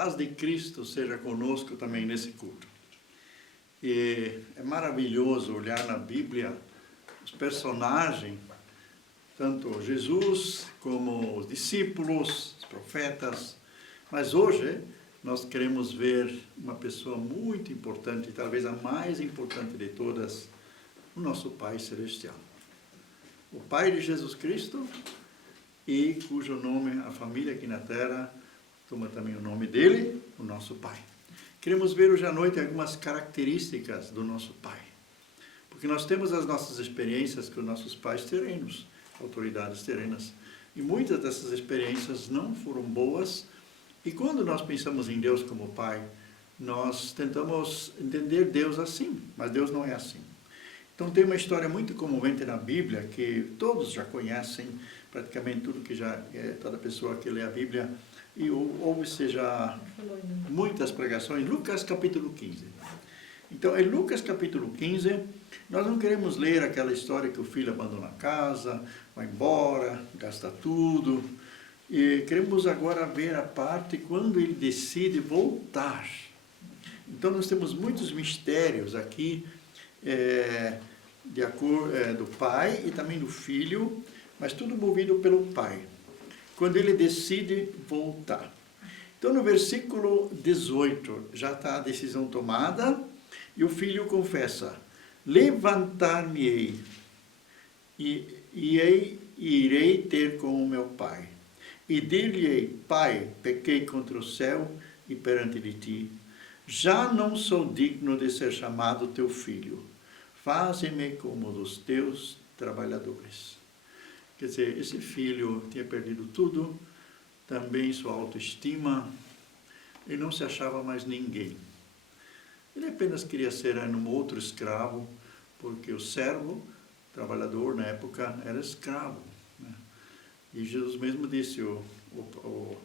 paz de Cristo seja conosco também nesse culto. E é maravilhoso olhar na Bíblia os personagens, tanto Jesus como os discípulos, os profetas, mas hoje nós queremos ver uma pessoa muito importante, talvez a mais importante de todas, o nosso Pai Celestial. O Pai de Jesus Cristo, e cujo nome, a família aqui na terra, toma também o nome dele, o nosso Pai. Queremos ver hoje à noite algumas características do nosso Pai. Porque nós temos as nossas experiências com nossos pais terrenos, autoridades terrenas. E muitas dessas experiências não foram boas. E quando nós pensamos em Deus como Pai, nós tentamos entender Deus assim, mas Deus não é assim. Então tem uma história muito comovente na Bíblia, que todos já conhecem, praticamente tudo que já, toda pessoa que lê a Bíblia, e ouve-se já muitas pregações, Lucas capítulo 15. Então, em Lucas capítulo 15, nós não queremos ler aquela história que o filho abandona a casa, vai embora, gasta tudo, e queremos agora ver a parte quando ele decide voltar. Então, nós temos muitos mistérios aqui, do pai e também do filho, mas tudo movido pelo pai, quando ele decide voltar. Então, no versículo 18, já está a decisão tomada, e o filho confessa: levantar-me-ei, e irei ter com o meu pai, e dir-lhe-ei: Pai, pequei contra o céu e perante de ti, já não sou digno de ser chamado teu filho, faze-me como dos teus trabalhadores. Quer dizer, esse filho tinha perdido tudo, também sua autoestima, ele não se achava mais ninguém. Ele apenas queria ser um outro escravo, porque o servo, trabalhador na época, era escravo, né? E Jesus mesmo disse, o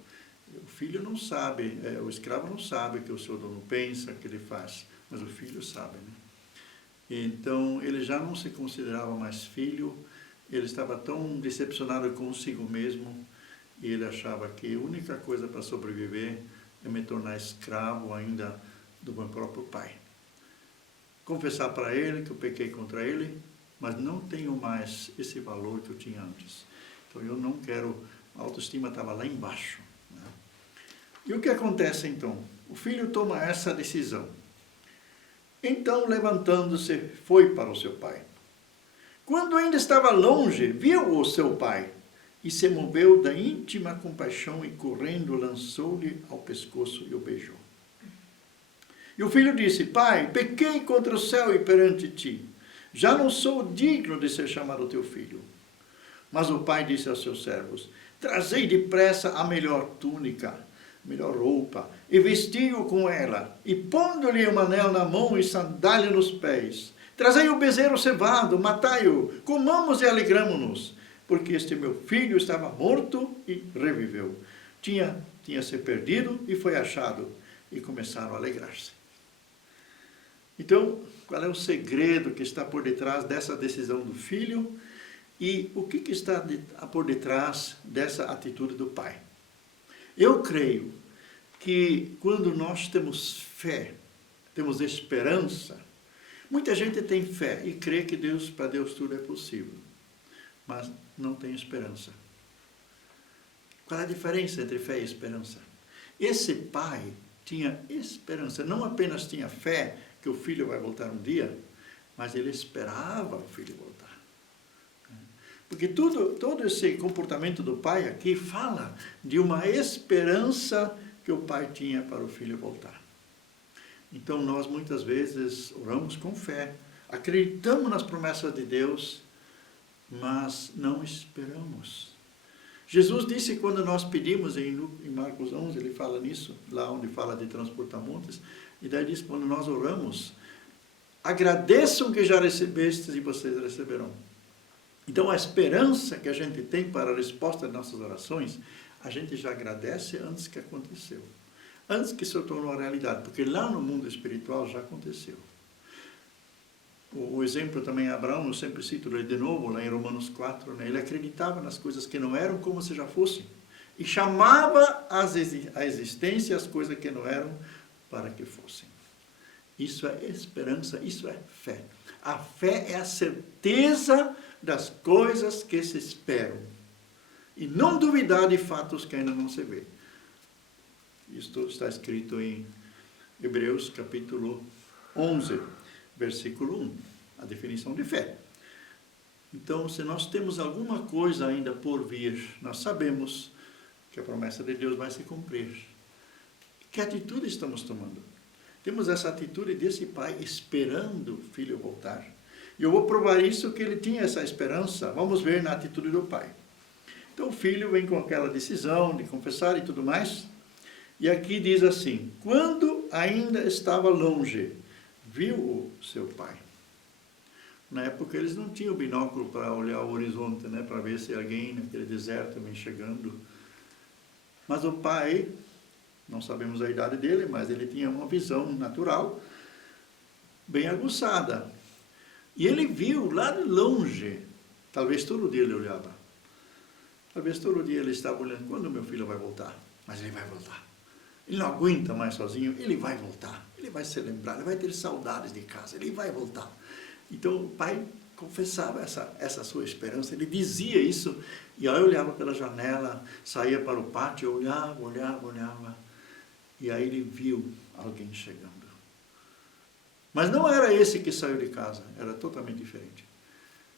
filho não sabe, o escravo não sabe o que o seu dono pensa, o que ele faz, mas o filho sabe, né? Então, ele já não se considerava mais filho, ele estava tão decepcionado consigo mesmo, e ele achava que a única coisa para sobreviver é me tornar escravo ainda do meu próprio pai. Confessar para ele que eu pequei contra ele, mas não tenho mais esse valor que eu tinha antes. Então, eu não quero, a autoestima estava lá embaixo, né? E o que acontece então? O filho toma essa decisão. Então, levantando-se, foi para o seu pai. Quando ainda estava longe, viu o seu pai, e se moveu da íntima compaixão, e correndo lançou-lhe ao pescoço e o beijou. E o filho disse: Pai, pequei contra o céu e perante ti, já não sou digno de ser chamado teu filho. Mas o pai disse aos seus servos: Trazei depressa a melhor túnica, melhor roupa, e vestiu-o com ela, e pondo-lhe um anel na mão e sandália nos pés. Trazei o bezerro cevado, matai-o, comamos e alegramo-nos, porque este meu filho estava morto e reviveu. Tinha se perdido e foi achado, e começaram a alegrar-se. Então, qual é o segredo que está por detrás dessa decisão do filho, e o que está por detrás dessa atitude do pai? Eu creio que quando nós temos fé, temos esperança, muita gente tem fé e crê que para Deus tudo é possível, mas não tem esperança. Qual é a diferença entre fé e esperança? Esse pai tinha esperança, não apenas tinha fé que o filho vai voltar um dia, mas ele esperava o filho voltar. Porque todo esse comportamento do pai aqui fala de uma esperança que o pai tinha para o filho voltar. Então nós muitas vezes oramos com fé, acreditamos nas promessas de Deus, mas não esperamos. Jesus disse, quando nós pedimos, em Marcos 11, ele fala nisso, lá onde fala de transportar montes, e daí diz, quando nós oramos, agradeçam que já recebestes e vocês receberão. Então, a esperança que a gente tem para a resposta das nossas orações, a gente já agradece antes que aconteceu. Antes que isso tornou realidade, porque lá no mundo espiritual já aconteceu. O exemplo também, Abraão, eu sempre cito ele de novo, lá em Romanos 4, né? Ele acreditava nas coisas que não eram como se já fossem. E chamava a existência as coisas que não eram para que fossem. Isso é esperança, isso é fé. A fé é a certeza das coisas que se esperam. E não duvidar de fatos que ainda não se vê. Isto está escrito em Hebreus capítulo 11, versículo 1. A definição de fé. Então, se nós temos alguma coisa ainda por vir, nós sabemos que a promessa de Deus vai se cumprir. Que atitude estamos tomando? Temos essa atitude desse pai esperando o filho voltar. E eu vou provar isso, que ele tinha essa esperança. Vamos ver na atitude do pai. Então o filho vem com aquela decisão de confessar e tudo mais. E aqui diz assim: quando ainda estava longe, viu o seu pai. Na época eles não tinham binóculo para olhar o horizonte, né, para ver se alguém naquele deserto vem chegando. Mas o pai, não sabemos a idade dele, mas ele tinha uma visão natural, bem aguçada. E ele viu lá de longe, talvez todo dia ele olhava. Talvez todo dia ele estava olhando, quando meu filho vai voltar? Mas ele vai voltar. Ele não aguenta mais sozinho, ele vai voltar. Ele vai se lembrar, ele vai ter saudades de casa, ele vai voltar. Então o pai confessava essa sua esperança, ele dizia isso, e aí eu olhava pela janela, saía para o pátio, olhava, e aí ele viu alguém chegando. Mas não era esse que saiu de casa, era totalmente diferente.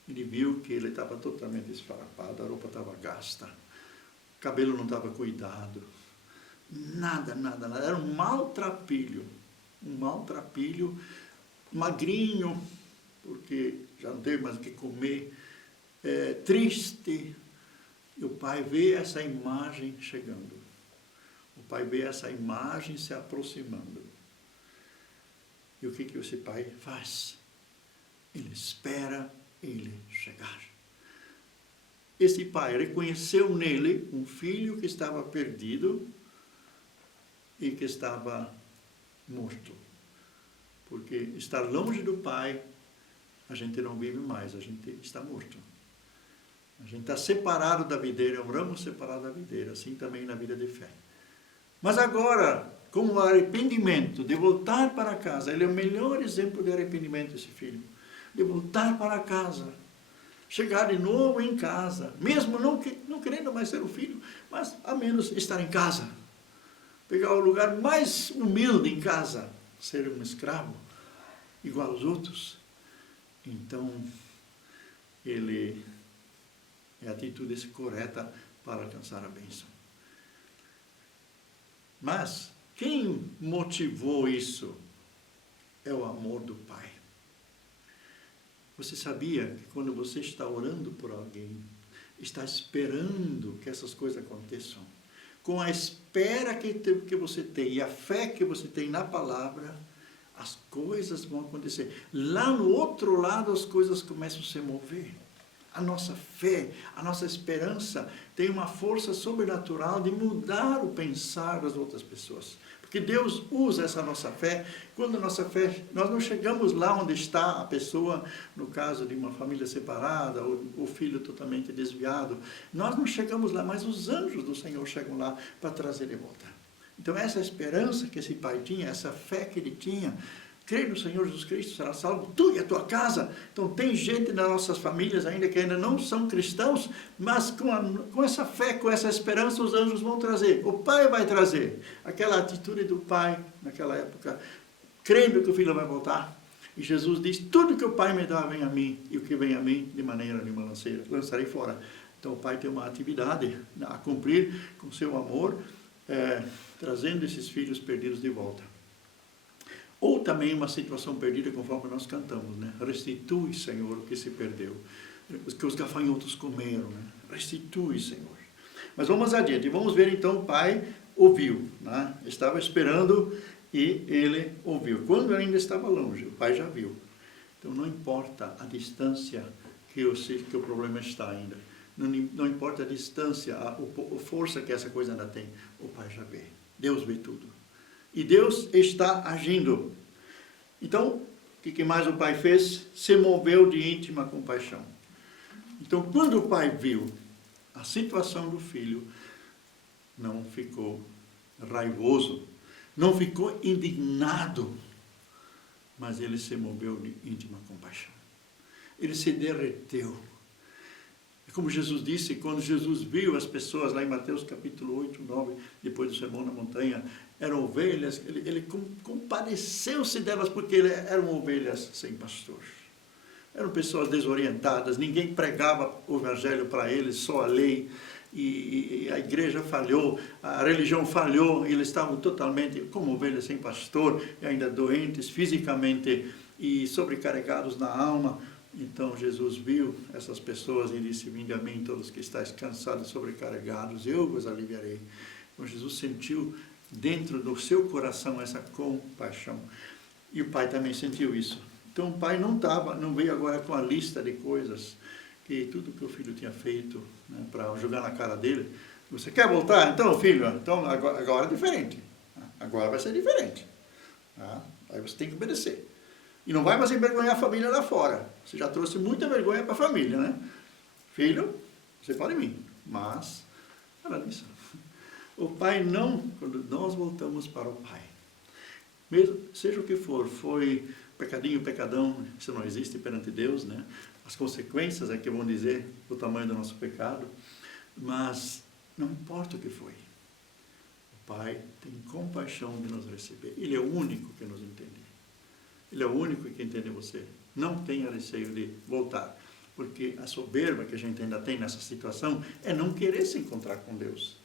Ele viu que ele estava totalmente esfarrapado, a roupa estava gasta, o cabelo não estava cuidado, nada, era um maltrapilho, magrinho, porque já não teve mais o que comer, triste. E o pai vê essa imagem chegando. O pai vê essa imagem se aproximando. E o que esse pai faz? Ele espera ele chegar. Esse pai reconheceu nele um filho que estava perdido e que estava morto. Porque estar longe do pai, a gente não vive mais, a gente está morto. A gente está separado da videira, é um ramo separado da videira, assim também na vida de fé. Mas agora, com o arrependimento, de voltar para casa, ele é o melhor exemplo de arrependimento, esse filho. De voltar para casa, chegar de novo em casa, mesmo não querendo mais ser o filho, mas a menos estar em casa. Pegar o lugar mais humilde em casa, ser um escravo, igual aos outros. Então, ele é a atitude correta para alcançar a bênção. Mas, quem motivou isso é o amor do Pai. Você sabia que quando você está orando por alguém, está esperando que essas coisas aconteçam, com a espera que você tem e a fé que você tem na palavra, as coisas vão acontecer. Lá no outro lado as coisas começam a se mover. A nossa fé, a nossa esperança tem uma força sobrenatural de mudar o pensar das outras pessoas. Porque Deus usa essa nossa fé. Quando a nossa fé, nós não chegamos lá onde está a pessoa, no caso de uma família separada, ou o filho totalmente desviado. Nós não chegamos lá, mas os anjos do Senhor chegam lá para trazer de volta. Então essa esperança que esse pai tinha, essa fé que ele tinha, crer no Senhor Jesus Cristo, será salvo tu e a tua casa. Então tem gente nas nossas famílias ainda que ainda não são cristãos, mas com essa fé, com essa esperança, os anjos vão trazer. O pai vai trazer. Aquela atitude do pai, naquela época, crendo que o filho vai voltar. E Jesus diz, tudo que o pai me dá vem a mim, e o que vem a mim, de maneira nenhuma lançarei fora. Então o pai tem uma atividade a cumprir com seu amor, trazendo esses filhos perdidos de volta. Ou também uma situação perdida, conforme nós cantamos, né? Restitui, Senhor, o que se perdeu, o que os gafanhotos comeram, né? Restitui, Senhor. Mas vamos adiante, vamos ver então, o pai ouviu, né? Estava esperando e ele ouviu. Quando ele ainda estava longe, o pai já viu. Então não importa a distância que o problema está ainda, não importa a distância, a força que essa coisa ainda tem, o pai já vê. Deus vê tudo. E Deus está agindo. Então, o que mais o pai fez? Se moveu de íntima compaixão. Então, quando o pai viu a situação do filho, não ficou raivoso, não ficou indignado, mas ele se moveu de íntima compaixão. Ele se derreteu. É como Jesus disse, quando Jesus viu as pessoas lá em Mateus capítulo 8, 9, depois do Sermão na Montanha, eram ovelhas, ele compadeceu-se delas porque eram ovelhas sem pastor. Eram pessoas desorientadas, ninguém pregava o evangelho para eles, só a lei, e a igreja falhou, a religião falhou, e eles estavam totalmente como ovelhas sem pastor, e ainda doentes fisicamente e sobrecarregados na alma. Então Jesus viu essas pessoas e disse: vinde a mim todos que estáis cansados e sobrecarregados, eu vos aliviarei. Então Jesus sentiu dentro do seu coração essa compaixão. E o pai também sentiu isso. Então o pai não veio agora com a lista de coisas, que tudo que o filho tinha feito, né, para jogar na cara dele. Você quer voltar? Então, filho, então agora é diferente. Agora vai ser diferente. Tá? Aí você tem que obedecer. E não vai mais envergonhar a família lá fora. Você já trouxe muita vergonha para a família, né? Filho, você pode vir. Mas, olha isso. O pai não, quando nós voltamos para o pai, mesmo, seja o que for, foi pecadinho, pecadão, isso não existe perante Deus, né? As consequências é que vão dizer o tamanho do nosso pecado, mas não importa o que foi. O pai tem compaixão de nos receber. Ele é o único que nos entende. Ele é o único que entende você. Não tenha receio de voltar, porque a soberba que a gente ainda tem nessa situação é não querer se encontrar com Deus.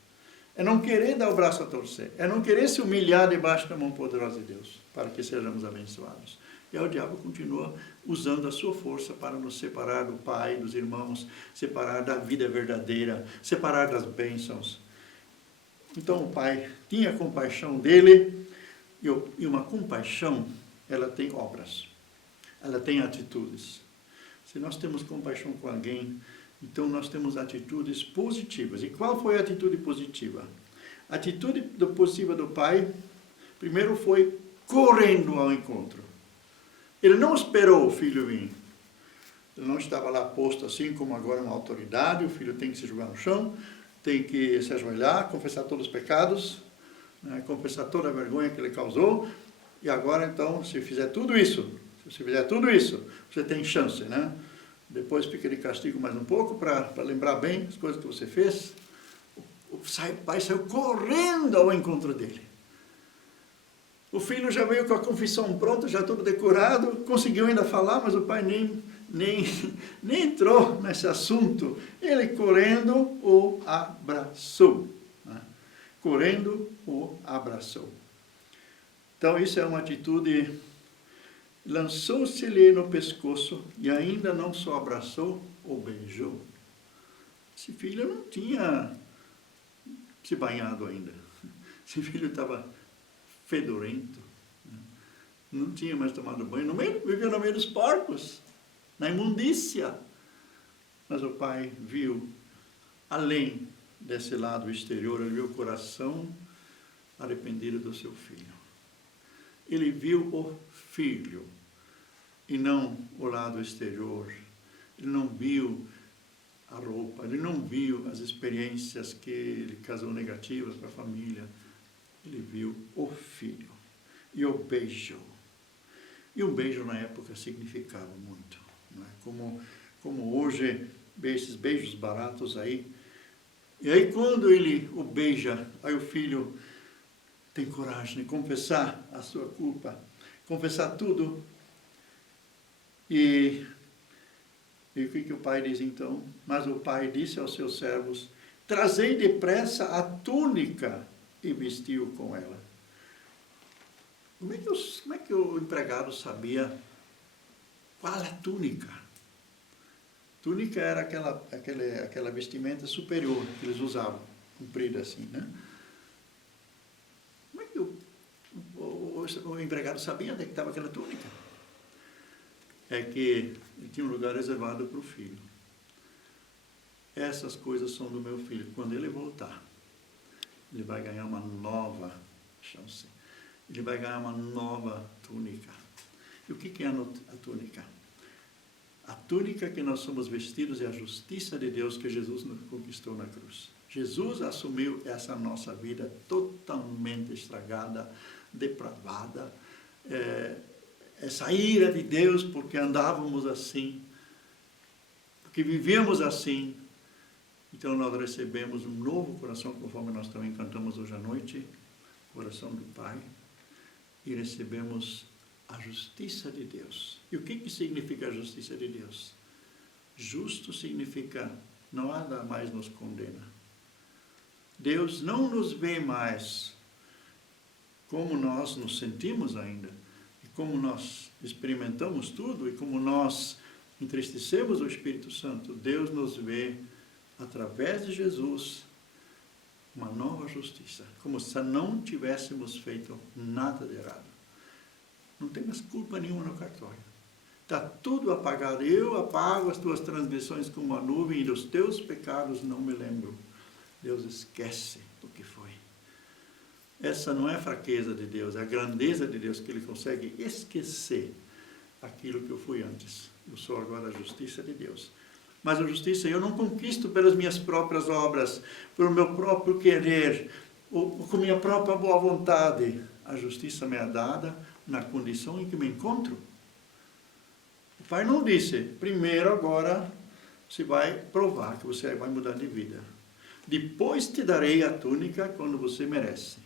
É não querer dar o braço a torcer. É não querer se humilhar debaixo da mão poderosa de Deus, para que sejamos abençoados. E aí o diabo continua usando a sua força para nos separar do Pai, dos irmãos, separar da vida verdadeira, separar das bênçãos. Então o pai tinha compaixão dele, e uma compaixão, ela tem obras, ela tem atitudes. Se nós temos compaixão com alguém, então nós temos atitudes positivas. E qual foi a atitude positiva? A atitude positiva do pai, primeiro foi correndo ao encontro. Ele não esperou o filho vir. Ele não estava lá posto assim como agora uma autoridade, o filho tem que se jogar no chão, tem que se ajoelhar, confessar todos os pecados, né, confessar toda a vergonha que ele causou, e agora então, se fizer tudo isso, você tem chance, né? Depois fica de castigo mais um pouco, para lembrar bem as coisas que você fez. O pai saiu correndo ao encontro dele. O filho já veio com a confissão pronta, já tudo decorado, conseguiu ainda falar, mas o pai nem entrou nesse assunto. Ele correndo o abraçou. Né? Correndo o abraçou. Então isso é uma atitude, lançou-se-lhe no pescoço e ainda não só abraçou, o beijou. Esse filho não tinha se banhado ainda. Esse filho estava fedorento, né? Não tinha mais tomado banho, vivia no meio dos porcos, na imundícia. Mas o pai viu, além desse lado exterior, ele viu o coração arrependido do seu filho. Ele viu o filho e não o lado exterior. Ele não viu a roupa, ele não viu as experiências que ele causou negativas para a família. Ele viu o filho e o beijou. E um beijo na época significava muito. Não é? Como hoje, esses beijos baratos aí. E aí quando ele o beija, aí o filho tem coragem de confessar a sua culpa, confessar tudo. E o que o pai diz então? Mas o pai disse aos seus servos: trazei depressa a túnica e vestiu com ela. Como é que o empregado sabia qual é a túnica? Túnica era aquela vestimenta superior que eles usavam, comprida assim, né? Como é que o empregado sabia onde estava aquela túnica? É que ele tinha um lugar reservado para o filho. Essas coisas são do meu filho. Quando ele voltar, ele vai ganhar uma nova chance. Ele vai ganhar uma nova túnica. E o que é a túnica? A túnica que nós somos vestidos é a justiça de Deus que Jesus nos conquistou na cruz. Jesus assumiu essa nossa vida totalmente estragada, depravada, essa ira de Deus porque andávamos assim, porque vivíamos assim. Então nós recebemos um novo coração, conforme nós também cantamos hoje à noite, coração do Pai, e recebemos a justiça de Deus. E o que significa a justiça de Deus? Justo significa não nada mais nos condena. Deus não nos vê mais como nós nos sentimos ainda, e como nós experimentamos tudo, e como nós entristecemos o Espírito Santo. Deus nos vê, através de Jesus, uma nova justiça, como se não tivéssemos feito nada de errado. Não tem mais culpa nenhuma no cartório. Está tudo apagado. Eu apago as tuas transgressões como a nuvem, e dos teus pecados não me lembro. Deus esquece o que foi. Essa não é a fraqueza de Deus, é a grandeza de Deus, que Ele consegue esquecer aquilo que eu fui antes. Eu sou agora a justiça de Deus. Mas a justiça eu não conquisto pelas minhas próprias obras, pelo meu próprio querer, ou com minha própria boa vontade. A justiça me é dada na condição em que me encontro. O Pai não disse, primeiro agora você vai provar que você vai mudar de vida. Depois te darei a túnica quando você merece.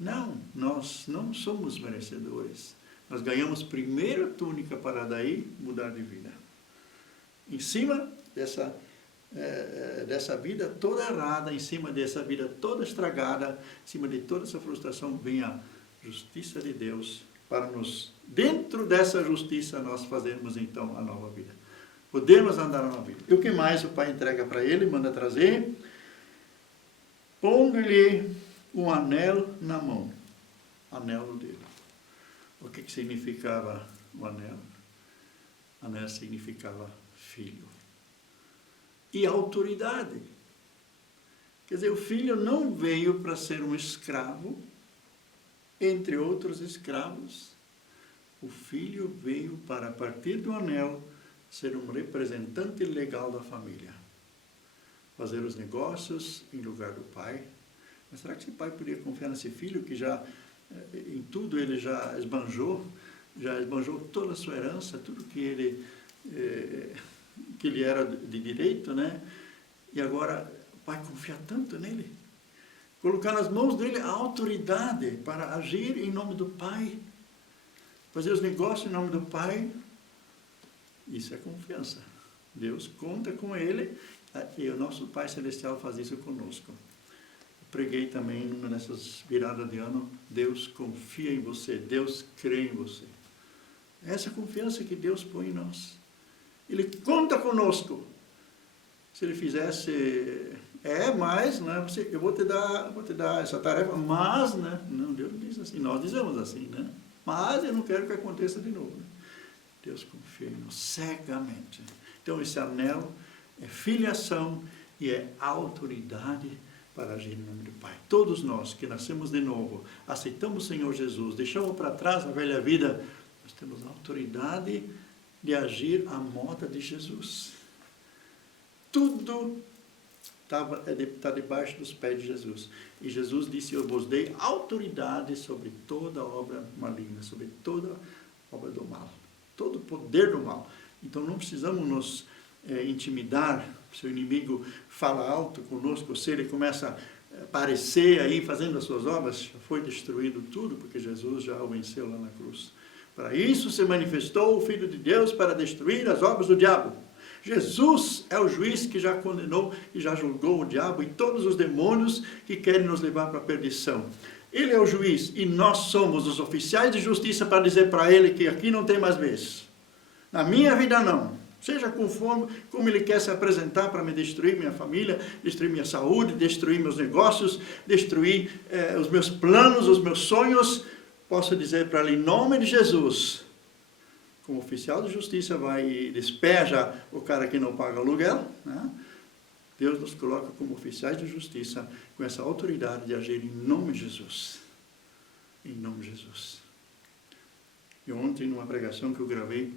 Não, nós não somos merecedores. Nós ganhamos primeiro a túnica para daí mudar de vida. Em cima dessa vida toda errada, em cima dessa vida toda estragada, em cima de toda essa frustração, vem a justiça de Deus para nos, dentro dessa justiça, nós fazermos então a nova vida. Podemos andar na vida. E o que mais o Pai entrega para ele, manda trazer? Pondo-lhe um anel na mão. Anel no dedo. O que significava o anel? Anel significava filho. E autoridade. Quer dizer, o filho não veio para ser um escravo, entre outros escravos. O filho veio para, a partir do anel, ser um representante legal da família. Fazer os negócios em lugar do pai. Mas será que esse pai podia confiar nesse filho que já, em tudo ele já esbanjou toda a sua herança, tudo que ele era de direito, né? E agora o pai confia tanto nele. Colocar nas mãos dele a autoridade para agir em nome do pai. Fazer os negócios em nome do pai. Isso é confiança. Deus conta com ele e o nosso Pai Celestial faz isso conosco. Eu preguei também numa dessas viradas de ano, Deus confia em você, Deus crê em você. Essa confiança que Deus põe em nós. Ele conta conosco. Se ele fizesse, mas, né, eu vou te dar essa tarefa, mas, né, não, Deus não diz assim, nós dizemos assim, né, mas eu não quero que aconteça de novo. Né? Deus confia em nós cegamente. Então esse anel é filiação e é autoridade para agir em nome do Pai. Todos nós que nascemos de novo, aceitamos o Senhor Jesus, deixamos para trás a velha vida, nós temos a autoridade de agir à moda de Jesus. Tudo está debaixo dos pés de Jesus. E Jesus disse, eu vos dei autoridade sobre toda obra maligna, sobre toda obra do mal. Todo o poder do mal. Então não precisamos nos intimidar. Se o inimigo fala alto conosco, se ele começa a aparecer aí fazendo as suas obras, já foi destruído tudo, porque Jesus já o venceu lá na cruz. Para isso se manifestou o Filho de Deus, para destruir as obras do diabo. Jesus é o juiz que já condenou e já julgou o diabo e todos os demônios que querem nos levar para a perdição. Ele é o juiz e nós somos os oficiais de justiça para dizer para ele que aqui não tem mais vez. Na minha vida não. Seja conforme como ele quer se apresentar para me destruir minha família, destruir minha saúde, destruir meus negócios, destruir os meus planos, os meus sonhos. Posso dizer para ele, em nome de Jesus, como oficial de justiça vai e despeja o cara que não paga aluguel, né? Deus nos coloca como oficiais de justiça com essa autoridade de agir em nome de Jesus. Em nome de Jesus. E ontem, numa pregação que eu gravei,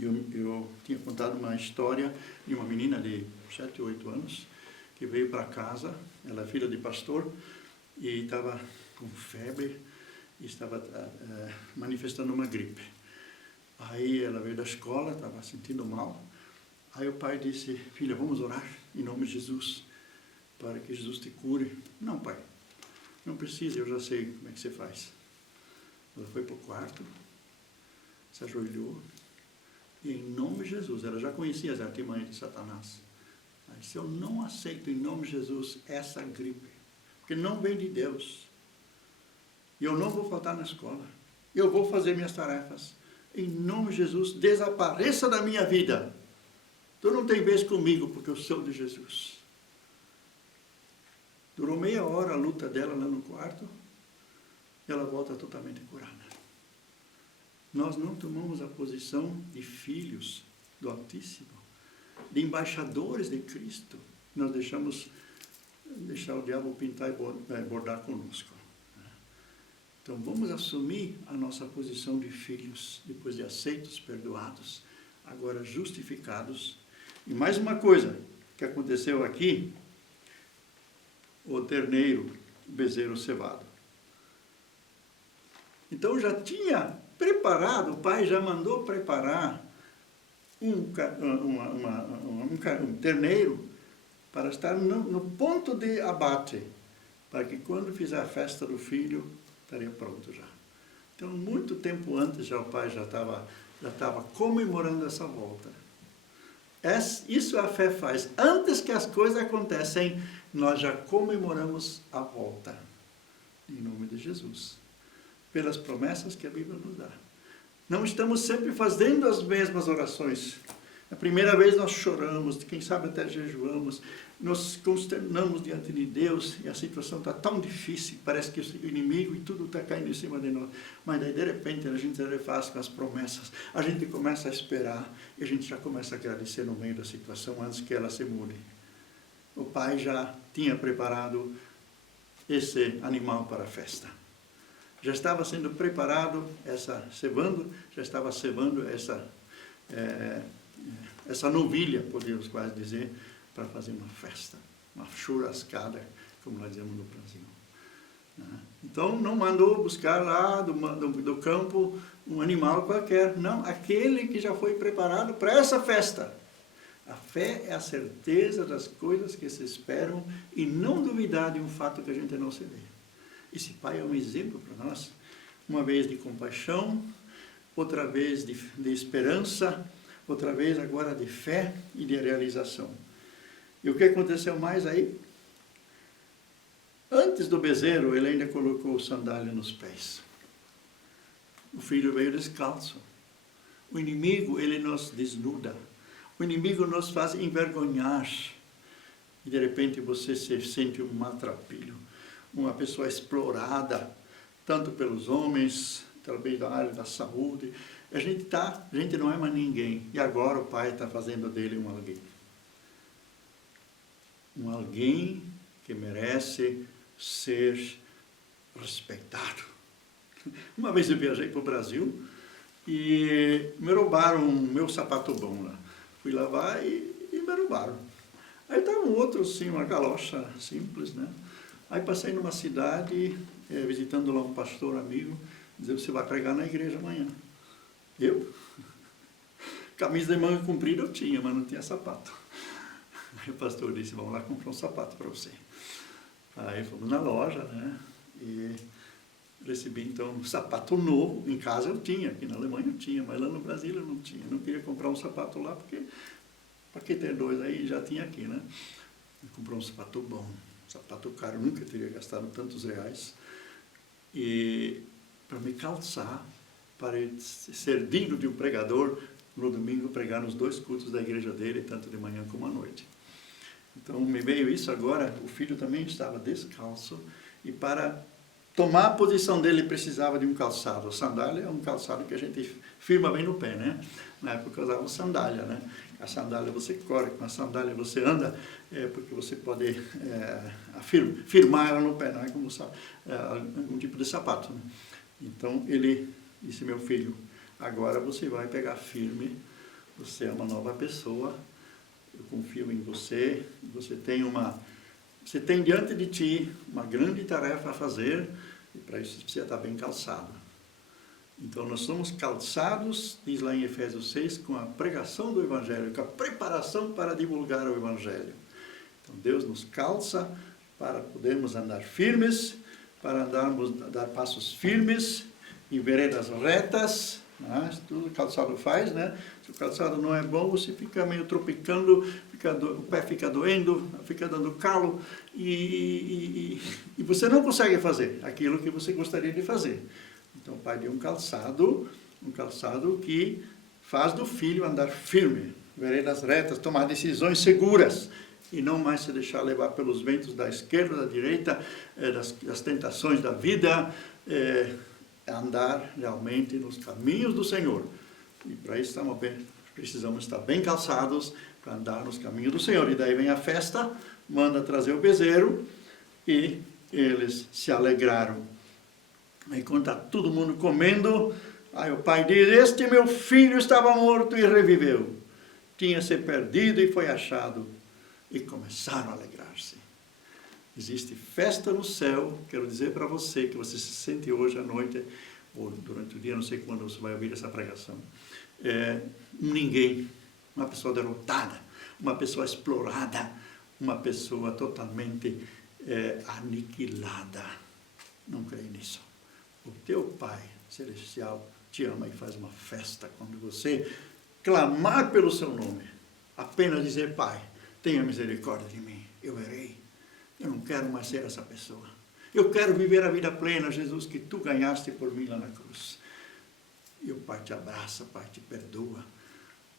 Eu tinha contado uma história de uma menina de 7, 8 anos, que veio para casa, ela é filha de pastor, e estava com febre, e estava manifestando uma gripe. Aí ela veio da escola, estava sentindo mal. Aí o pai disse, filha, vamos orar em nome de Jesus, para que Jesus te cure. Não, pai, não precisa, eu já sei como é que você faz. Ela foi para o quarto, se ajoelhou, e em nome de Jesus, ela já conhecia as artimanhas de Satanás. Ela disse, eu não aceito em nome de Jesus essa gripe, porque não vem de Deus. E eu não vou faltar na escola. Eu vou fazer minhas tarefas. Em nome de Jesus, desapareça da minha vida. Tu não tem vez comigo, porque eu sou de Jesus. Durou meia hora a luta dela lá no quarto, e ela volta totalmente curada. Nós não tomamos a posição de filhos do Altíssimo, de embaixadores de Cristo. Nós deixamos o diabo pintar e bordar conosco. Então vamos assumir a nossa posição de filhos, depois de aceitos, perdoados, agora justificados. E mais uma coisa que aconteceu aqui, o terneiro, o bezerro cevado. Então já tinha preparado, o pai já mandou preparar um terneiro para estar no ponto de abate, para que quando fizer a festa do filho, estaria pronto já. Então, muito tempo antes, já o pai já estava comemorando essa volta. Isso a fé faz. Antes que as coisas acontecem, nós já comemoramos a volta. Em nome de Jesus. Pelas promessas que a Bíblia nos dá. Não estamos sempre fazendo as mesmas orações. A primeira vez nós choramos, quem sabe até jejuamos, nos consternamos diante de Deus e a situação está tão difícil, parece que o inimigo e tudo está caindo em cima de nós. Mas daí de repente a gente refaz com as promessas, a gente começa a esperar e a gente já começa a agradecer no meio da situação antes que ela se mude. O pai já tinha preparado esse animal para a festa. Já estava sendo preparado, já estava cevando essa novilha, podemos quase dizer, para fazer uma festa, uma churrascada, como nós dizemos no Brasil. Então, não mandou buscar lá do campo um animal qualquer, não, aquele que já foi preparado para essa festa. A fé é a certeza das coisas que se esperam e não duvidar de um fato que a gente não se vê. Esse pai é um exemplo para nós, uma vez de compaixão, outra vez de esperança, outra vez agora de fé e de realização. E o que aconteceu mais aí? Antes do bezerro, ele ainda colocou sandália nos pés. O filho veio descalço. O inimigo, ele nos desnuda. O inimigo nos faz envergonhar. E de repente você se sente um maltrapilho, uma pessoa explorada, tanto pelos homens, talvez da área da saúde. A gente não é mais ninguém. E agora o pai está fazendo dele um alguém. Um alguém que merece ser respeitado. Uma vez eu viajei para o Brasil e me roubaram meu sapato bom lá. Fui lavar e me roubaram. Aí estava um outro, assim, uma galocha simples, né? Aí passei numa cidade, visitando lá um pastor amigo, dizendo, você vai pregar na igreja amanhã. Eu? Camisa de manga comprida eu tinha, mas não tinha sapato. Aí o pastor disse, vamos lá comprar um sapato para você. Aí fomos na loja, né? E recebi então um sapato novo. Em casa eu tinha, aqui na Alemanha eu tinha, mas lá no Brasil eu não tinha. Não queria comprar um sapato lá, porque para que ter dois aí já tinha aqui, né? Eu comprei um sapato bom, um sapato caro, nunca teria gastado tantos reais. E para me calçar, para ser digno de um pregador, no domingo pregar nos 2 cultos da igreja dele, tanto de manhã como à noite. Então me veio isso agora, o filho também estava descalço, e para tomar a posição dele precisava de um calçado. A sandália é um calçado que a gente firma bem no pé, né? Na época usava sandália, né? A sandália você corre, com a sandália você anda, porque você pode firmar ela no pé, não é como algum tipo de sapato, né? Então ele disse, meu filho, agora você vai pegar firme, Você é uma nova pessoa. Eu confio em você. Você tem diante de ti uma grande tarefa a fazer, e para isso você precisa estar bem calçado. Então nós somos calçados, diz lá em Efésios 6, com a pregação do Evangelho, com a preparação para divulgar o Evangelho. Então Deus nos calça para podermos andar firmes, para dar passos firmes em veredas retas, né? Tudo o calçado faz, né? Se o calçado não é bom, você fica meio tropicando, o pé fica doendo, fica dando calo, e você não consegue fazer aquilo que você gostaria de fazer. Então o Pai deu um calçado que faz do filho andar firme, veredas retas, tomar decisões seguras, e não mais se deixar levar pelos ventos da esquerda, da direita, das tentações da vida, andar realmente nos caminhos do Senhor. E para isso precisamos estar bem calçados para andar nos caminhos do Senhor. E daí vem a festa, manda trazer o bezerro, e eles se alegraram. Aí quando está todo mundo comendo, aí o pai diz: este meu filho estava morto e reviveu. Tinha se perdido e foi achado. E começaram a alegrar-se. Existe festa no céu. Quero dizer para você que você se sente hoje à noite, ou durante o dia, não sei quando você vai ouvir essa pregação, ninguém, uma pessoa derrotada, uma pessoa explorada, uma pessoa totalmente aniquilada. Não creio nisso. O teu Pai Celestial te ama e faz uma festa quando você clamar pelo seu nome. Apenas dizer: Pai, tenha misericórdia de mim, eu errei. Eu não quero mais ser essa pessoa. Eu quero viver a vida plena, Jesus, que tu ganhaste por mim lá na cruz. E o Pai te abraça, Pai te perdoa.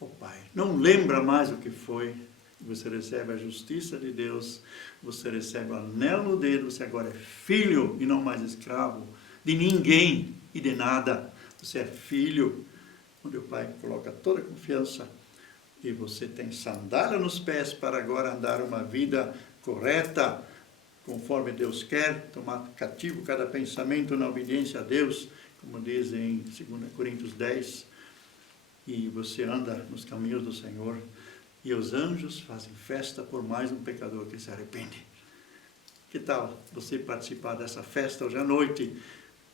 O Pai não lembra mais o que foi. Você recebe a justiça de Deus, você recebe o anel no dedo, você agora é filho e não mais escravo de ninguém e de nada. Você é filho, onde o Pai coloca toda a confiança, e você tem sandália nos pés para agora andar uma vida correta, conforme Deus quer, tomar cativo cada pensamento na obediência a Deus, como diz em 2 Coríntios 10, e você anda nos caminhos do Senhor, e os anjos fazem festa por mais um pecador que se arrepende. Que tal você participar dessa festa hoje à noite,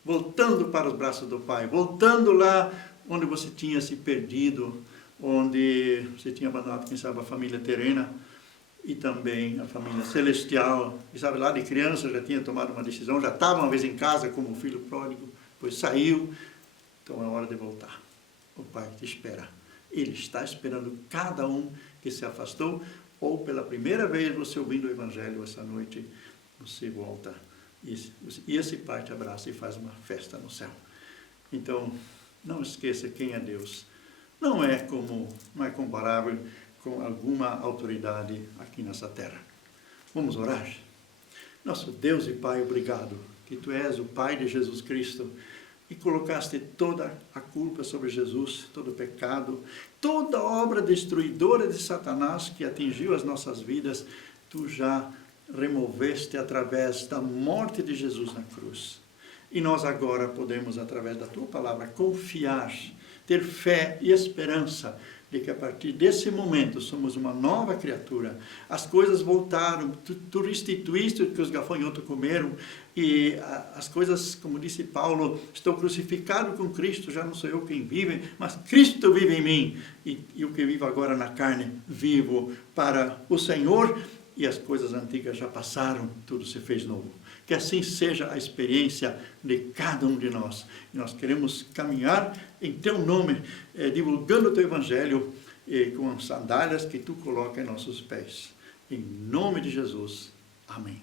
voltando para os braços do Pai, voltando lá onde você tinha se perdido, onde você tinha abandonado, quem sabe, a família terrena e também a família celestial. E sabe, lá de criança já tinha tomado uma decisão, já estava uma vez em casa como filho pródigo, depois saiu. Então é hora de voltar. O Pai te espera. Ele está esperando cada um que se afastou, ou pela primeira vez você ouvindo o Evangelho essa noite, você volta. E esse Pai te abraça e faz uma festa no céu. Então, não esqueça quem é Deus. Não é comparável com alguma autoridade aqui nessa terra. Vamos orar? Nosso Deus e Pai, obrigado que Tu és o Pai de Jesus Cristo e colocaste toda a culpa sobre Jesus, todo o pecado, toda a obra destruidora de Satanás que atingiu as nossas vidas, Tu já removeste através da morte de Jesus na cruz. E nós agora podemos, através da Tua palavra, confiar, ter fé e esperança de que a partir desse momento somos uma nova criatura. As coisas voltaram, tu restituíste o que os gafanhotos comeram, e as coisas, como disse Paulo, estou crucificado com Cristo, já não sou eu quem vive, mas Cristo vive em mim, e o que vivo agora na carne, vivo para o Senhor, e as coisas antigas já passaram, tudo se fez novo. Que assim seja a experiência de cada um de nós. E nós queremos caminhar em Teu nome, divulgando o Teu Evangelho, com as sandálias que Tu coloca em nossos pés. Em nome de Jesus. Amém.